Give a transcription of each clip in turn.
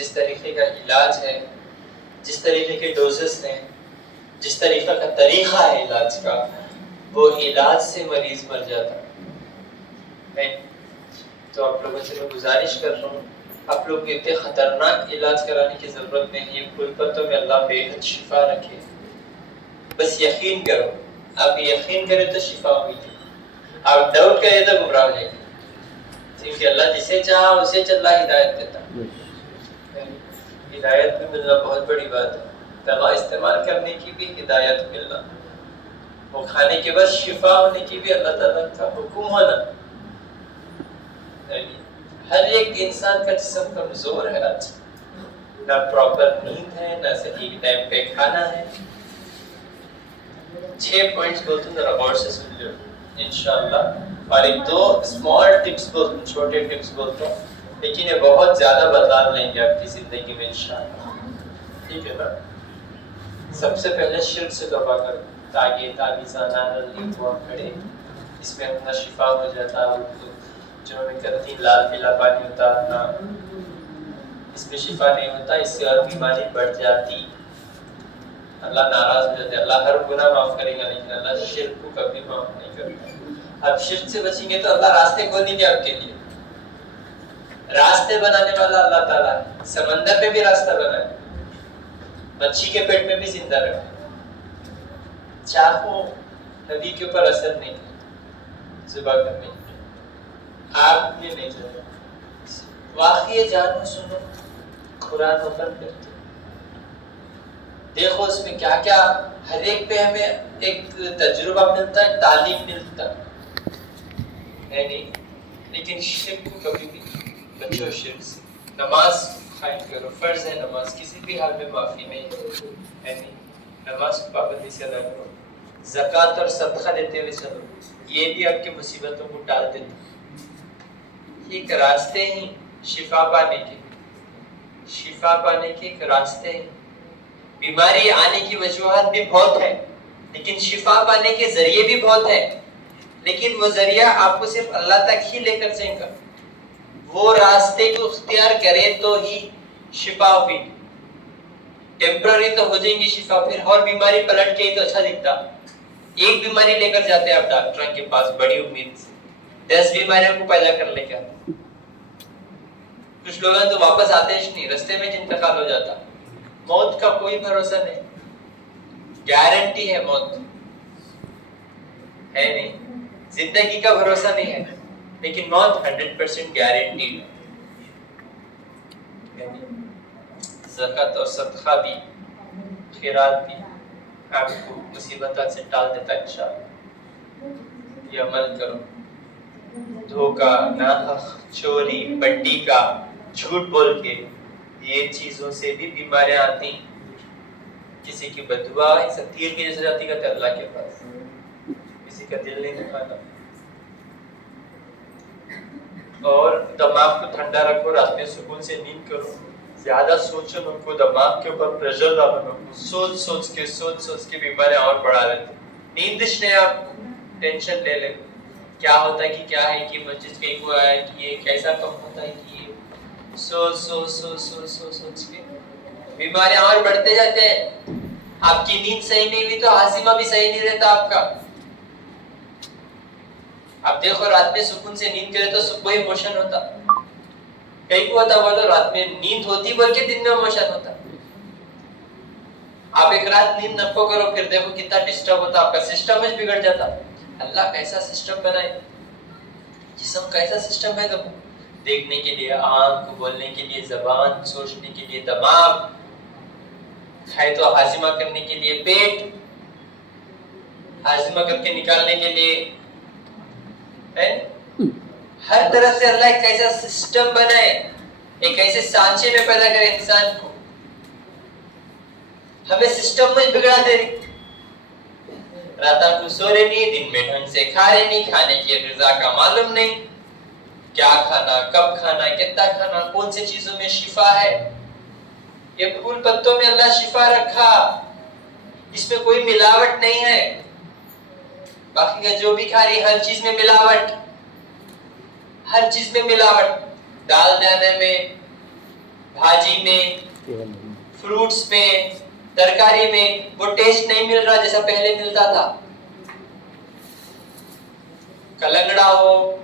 جس طریقے کا علاج ہے، جس طریقے کے ڈوزز ہیں، جس طریقے کا طریقہ ہے علاج کا، وہ علاج سے مریض مر جاتا ہے۔ تو آپ لوگوں سے میں گزارش کر رہا ہوں، آپ لوگ اتنے خطرناک علاج کرانے کی ضرورت نہیں ہے، پھول پتوں میں اللہ بے حد شفا رکھے، بس یقین کرو، آپ یقین کریں تو شفا ہوگی، آپ ڈاؤٹ کریں تو گمراہ ہو جائیں گے، کیونکہ اللہ جسے چاہا اسے اللہ ہدایت دیتا۔ ہدایت میں ملنا بہت بڑی بات ہے، دوا استعمال کرنے کی بھی ہدایت ملنا، وہ کھانے کے بعد شفا ہونے کی بھی اللہ تعالیٰ کا حکم ہونا۔ ہر ایک انسان کا جسم کمزور ہے آج، نہ پراپر نیند ہے، نہ صحیح ٹائم پہ کھانا ہے۔ 6 پوائنٹس بولتے ہیں، ذرا غور سے سن لو انشاءاللہ، اور ایک دو اسمال ٹپس بولتے ہیں، چھوٹے ٹپس بولتے ہیں، لیکن یہ بہت زیادہ بدلاؤ لیں گے آپ کی زندگی میں انشاءاللہ، ٹھیک ہے نا؟ سب سے پہلے شرک سے توبہ کرو، تاکہ تعویذانہ نہیں ہوا کرے، اس میں اپنا شفا ہو جاتا ہے، جو ہمیں کرتی لال پیلا پانی اتارنا، اس میں شفا نہیں ہوتا، اس سے اور بیماری بڑھ جاتی، اللہ ناراض ہو جاتے، اللہ ہر گناہ معاف کرے گا لیکن اللہ شرک کو کبھی معاف نہیں کرتا۔ اب شرک سے بچیں گے تو اللہ راستے کھولیں گے آپ کے لیے، راستے بنانے والا اللہ تعالیٰ ہے، سمندر میں بھی راستہ بنائے، مچھی کے پیٹ میں بھی زندہ رکھے، چاقو نبی کے اوپر اثر نہیں کیا، ذبح کرنے کی آپ یہ نہیں چاہتے، واقعی جانو سنو، قرآن اوپن کرتے دیکھو اس میں کیا کیا، ہر ایک پہ ہمیں ایک تجربہ ملتا ہے، تعلیم ملتا ہے نہیں، لیکن شرک کو کبھی بھی بچو، شرک سے۔ نماز قائم کرو، فرض ہے نماز، کسی بھی حال میں معافی نہیں ہے نہیں، نماز کو پابندی سے ادا کرو، زکوٰۃ اور صدقہ دیتے ہوئے چلو، یہ بھی آپ کی مصیبتوں کو ٹال دیتے ہیں۔ ایک راستے ہی شفا پانے کے، شفا پانے کے ایک راستے ہیں، بیماری آنے کی وجوہات بھی بہت ہیں، لیکن شفا پانے کے ذریعے بھی بہت ہیں، لیکن وہ ذریعہ آپ کو صرف اللہ تک ہی لے کر جائے گا، وہ راستے کو اختیار کرے تو ہی شفا ہوئی، ٹیمپرری تو ہو جائیں گی شفا، پھر اور بیماری پلٹ کے ہی تو اچھا دکھتا، ایک بیماری لے کر جاتے ہیں آپ ڈاکٹر کے پاس بڑی امید سے، 10 بیماریوں کو پیدا کر لے کر، کچھ لوگ تو واپس آتے ہی نہیں، رستے میں انتقال ہو جاتا۔ موت کا کوئی بھروسہ نہیں، گارنٹی ہے موت ہے نہیں، زندگی کا بھروسہ نہیں ہے، لیکن موت 100% گارنٹی ہے۔ زکوٰۃ اور صدقہ بھی، خیرات بھی آپ کو مصیبتات سے ٹال دیتا ہے انشاءاللہ، یہ عمل کرو۔ دھوکہ، ناحق، چوری، پٹی کا، جھوٹ بول کے، یہ چیزوں سے بھی بیماریاں آتی، کسی کی بددعا ہے، تیر کی جیسے جاتی کہتے اللہ کے پاس، کسی کا دل نہیں دکھاتا۔ اور دماغ کو ٹھنڈا رکھو، رات میں سکون سے نیند کرو، زیادہ سوچو نہ کو، دماغ کے اوپر پریشر ڈالو نہ کو، سوچ کے بیماریاں اور بڑھا لیتے، نیندش نے آپ ٹینشن لے لے، کیا ہوتا ہے کہ کیا ہے کہ مسجد کہیں ہوا ہے کہ یہ کیسا کم ہوتا ہے کہ یہ سوچ کے بیماریاں اور بڑھتے جاتے ہیں۔ آپ کی نیند صحیح نہیں ہوئی تو ہاضمہ بھی صحیح نہیں رہتا آپ کا۔ آپ دیکھو رات میں سکون سے نیند کرے تو صبح ہی موشن ہوتا، کئی کو ہوتا بولو رات میں نیند ہوتی بول کے دن میں موشن ہوتا۔ آپ ایک رات نیند نہ کرو پھر دیکھو کتنا ڈسٹرب ہوتا، آپ کا سسٹم ہی بگڑ جاتا۔ اللہ کیسا سسٹم بنائے، جسم کیسا سسٹم ہے، دیکھنے کے لیے آنکھ، بولنے کے لیے زبان، سوچنے کے لیے دماغ، کھائے تو ہاضمہ کرنے کے لیے پیٹ، ہاضمہ کر کے نکالنے کے لیے ہر طرح سے اللہ ایک ایسا سسٹم بنائے، ایک ایسے سانچے میں پیدا کرے انسان کو، ہمیں سسٹم میں بگڑا دے رہی، رات کو سو رہے نہیں، دن میں ڈھنگ سے کھا رہے نہیں، کھانے کی غذا کا معلوم نہیں، کیا کھانا، کب کھانا، کتنا کھانا، کون سی چیزوں میں شفا ہے۔ یہ پھول پتوں میں اللہ شفا رکھا، اس میں کوئی ملاوٹ نہیں ہے، باقی کا جو بھی کھا رہی ہر چیز میں ملاوٹ، ہر چیز میں ملاوٹ، دال دانے میں، بھاجی بھاجی میں, فروٹس میں, ترکاری میں وہ ٹیسٹ نہیں مل رہا جیسا پہلے ملتا تھا. کلنگڑا ہو,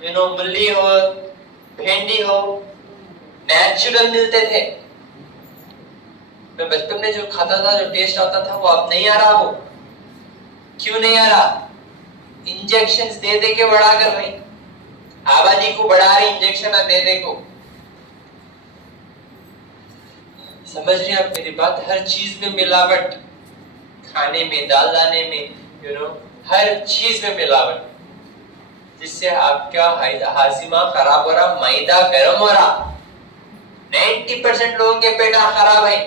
ملی ہو, بھنڈی ہو, نیچرل ملتے تھے. میں بچپن میں جو کھاتا تھا, جو ٹیسٹ آتا تھا وہ اب نہیں آ رہا. وہ کیوں نہیں آ رہا؟ انجیکشن دے دے کے بڑا کر رہی, آبادی کو بڑھا رہی انجیکشن دے دے کو. سمجھ رہے ہیں آپ میری بات؟ ہر چیز میں ملاوٹ, کھانے میں, دال دانے میں, ہر چیز میں ملاوٹ, جس سے آپ کا ہاضمہ خراب ہو رہا, معدہ گرم ہو رہا. 90% لوگوں کے پیٹ خراب ہے,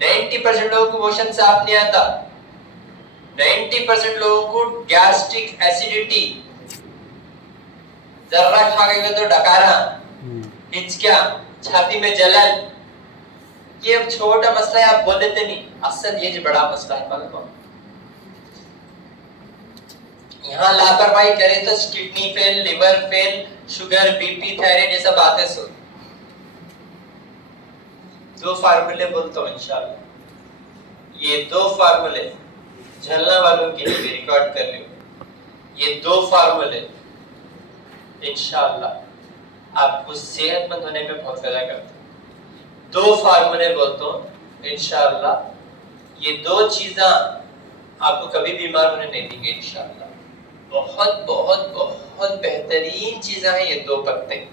90% لوگوں کو موشن صاف نہیں آتا, 90% لوگوں کو گیسٹرک ایسیڈیٹی, ذرہ کھا گئے تو ڈکارا, ہچکیاں, چھاتی میں جلن. یہ چھوٹا مسئلہ ہے, آپ بول دیتے نہیں, اصل یہ جو بڑا مسئلہ ہے. معلوم یہاں لاپرواہی کرے تو کڈنی فیل, لیور فیل, شوگر, بی پی, تھائرائیڈ, یہ سب باتیں سن. 2 فارمولے بولتا ہوں انشاءاللہ. یہ 2 فارمولے جھلنا والوں کے لیے ریکارڈ کر لیں. یہ 2 فارمولے انشاءاللہ آپ کو صحت مند ہونے میں بہت فائدہ کرتے ہیں. 2 فارمولے بولتا ہوں انشاءاللہ. یہ 2 چیزیں آپ کو کبھی بیمار ہونے نہیں دیں گے انشاءاللہ. بہت بہت بہت بہترین چیزیں ہیں یہ 2 پتے.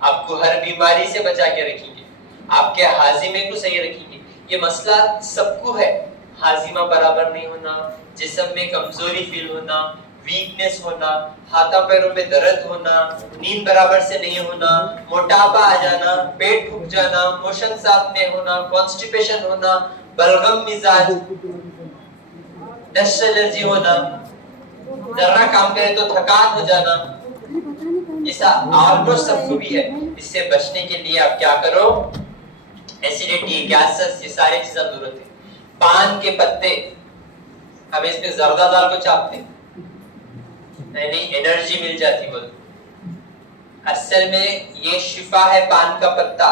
آپ کو ہر بیماری سے بچا کے رکھیں گے, آپ کے ہاضمے کو صحیح رکھیں گے. یہ مسئلہ سب کو ہے, ہاضمہ برابر نہیں ہونا, جسم میں کمزوری فیل ہونا, ویکنس ہونا, ہاتھوں پیروں میں درد ہونا, نیند برابر سے نہیں ہونا, موٹاپا آ جانا, پیٹ پھک جانا, موشن صاف نہیں ہونا, کانسٹیپیشن ہونا, بلغم مزاج, ڈسٹ الرجی ہونا, ذرا کام کرے تو تھکان ہو جانا, ایسا آلموسٹ سب کو بھی ہے. اس سے بچنے کے لیے آپ کیا کرو, ایسیڈیٹی, گیسز, یہ ساری چیزیں دور ہوتی. پان کے پتے, ہم اس میں زردہ دال کو چاپتے نہیں, انرجی مل جاتی. بول اصل میں یہ شفا ہے. پان کا پتا,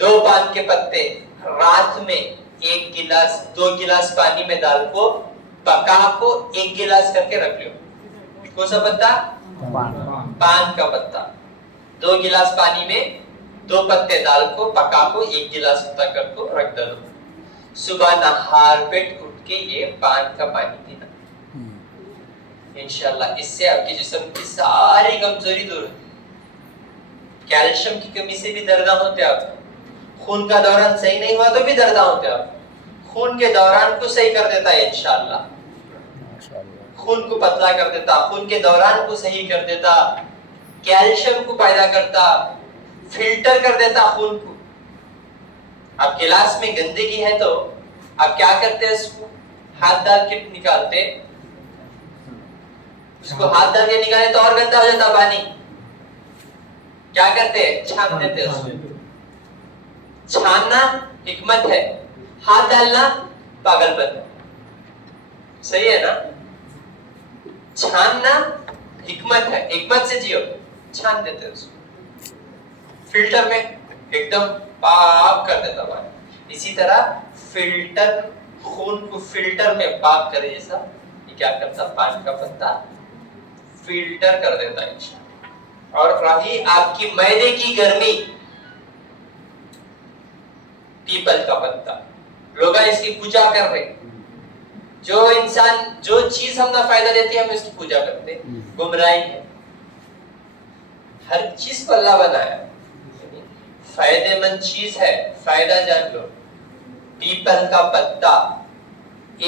2 پان کے پتے رات میں 1 گلاس 2 گلاس پانی میں ڈال کو پکا کو 1 گلاس کر کے رکھ لو. کون سا پتا؟ پان کا پتا. 2 گلاس پانی میں 2 پتے ڈال کو پکا کو 1 گلاس ہوتا کر کو رکھ دو. صبح نہار پیٹ اٹھ کے یہ پان کا پانی پینا انشاءاللہ. اس سے آپ کے جسم کی ساری کمزوری دور ہوتی. کیلشیم کی کمی سے بھی درداں ہوتے آپ کو. خون کا دوران صحیح نہیں ہوا تو بھی درداں ہوتے آپ کو. خون کے دوران کو صحیح کر دیتا ہے انشاءاللہ. خون کو پتلا کر دیتا, خون کے دوران کو صحیح کر دیتا, کیلشیم کو پیدا کرتا, فلٹر کر دیتا خون کو. اب گلاس میں گندگی ہے تو آپ کیا کرتے ہیں, اس کو ہاتھ ڈال کے نکالتے, اس کو ہاتھ ڈال کے نکالے تو اور گندا ہو جاتا پانی. کیا کرتے ہیں, چھان دیتے اس کو. چھاننا حکمت ہے, ہاتھ ڈالنا پاگل پن. صحیح ہے نا؟ چھاننا حکمت ہے, حکمت سے جیو. چھان دیتے اس کو, فلٹر میں ایک دم پاک کر دیتا پانی. اسی طرح فلٹر, خون کو فلٹر میں پاک کرے جیسا یہ کیا کرتا, پان کا پتا فلٹر کر دیتا انشاءاللہ. اور رہی آپ کی معدے کی گرمی, پیپل کا پتا. لوگ اس کی پوجا کر رہے. جو انسان جو چیز ہم نہ فائدہ دیتی ہے ہم اس کی پوجا کرتے, گمراہی ہے. ہر چیز کو اللہ بنایا, فائدہ مند چیز ہے, فائدہ جان لو. پیپل کا پتا,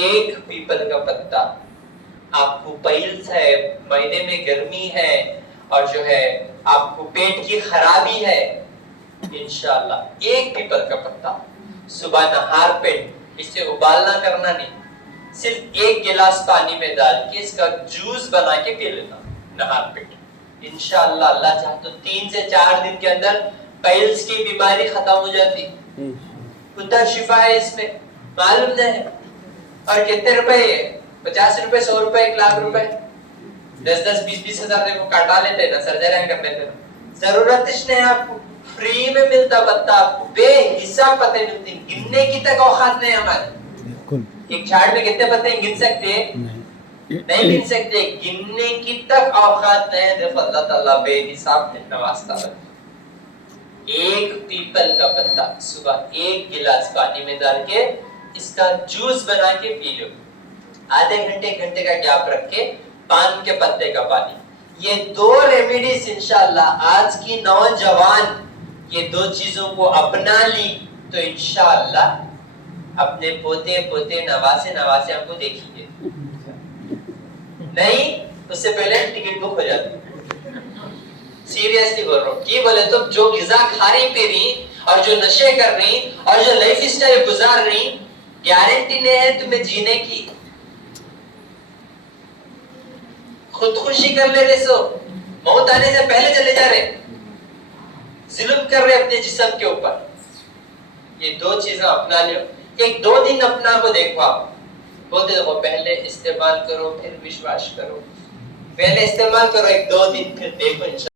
1 پیپل کا پتا. آپ کو پیلس ہے, معدے میں گرمی ہے, اور جو ہے آپ کو پیٹ کی خرابی ہے, انشاءاللہ 1 پیپل کا پتا صبح نہار پیٹ, اسے ابالنا کرنا نہیں, صرف 1 گلاس پانی میں ڈال کے اس کا جوس بنا کے پی لینا نہار پیٹ. انشاءاللہ اللہ چاہے تو 3 سے 4 دن کے اندر پیلس کی بیماری ختم ہو جاتی. خدا شفا ہے اس میں, معلوم نہیں ہے. اور کتنے روپے ہے, 50 روپے, 100 روپے, 1 لاکھ روپے, 10-10, 20-20 ہزار دیکھو کاٹا لیتے نا, سرجریاں کر لیتے نا. ضرورت نہیں ہے آپ کو, فری میں ملتا پتا آپ کو, بے حساب پتے ملتے ہیں, گننے کی تک اوقات نہیں ہمارے. ایک جھاڑ میں کتنے پتے گن سکتے ہیں؟ نہیں گن سکتے, گننے کی تک اوقات نہیں. دیکھو اللہ تعالیٰ بے حساب نوازتا ہے. ایک پیپل کا پتا صبح ایک گلاس پانی میں ڈال کے اس کا جوس بنا کے پی لو, آدھے گھنٹے کا گیپ رکھ کے پان کے پتے کا پانی. یہ دو ریمیڈیز انشاءاللہ آج کی نوجوان یہ دو چیزوں کو اپنا لی تو انشاءاللہ اپنے پوتے نواسے ہم کو دیکھیں گے. نہیں اس سے پہلے ٹکٹ بک ہو جاتی. سیریسلی بول رہا ہوں, کی بولے تو جو غذا کھا رہی پی رہی اور جو نشے کر رہی اور جو لائف اسٹائل گزار رہی, گارنٹی نہیں ہے تمہیں جینے کی. خودکشی کر لے رہے, سو موت آنے سے پہلے چلے جا رہے, ظلم کر رہے اپنے جسم کے اوپر. یہ دو چیزیں اپنا لو, ایک دو دن اپنا کو دیکھو. آپ بولتے دیکھو پہلے استعمال کرو پھر وشواس کرو, پہلے استعمال کرو ایک دو دن پھر دیکھو انشاءاللہ.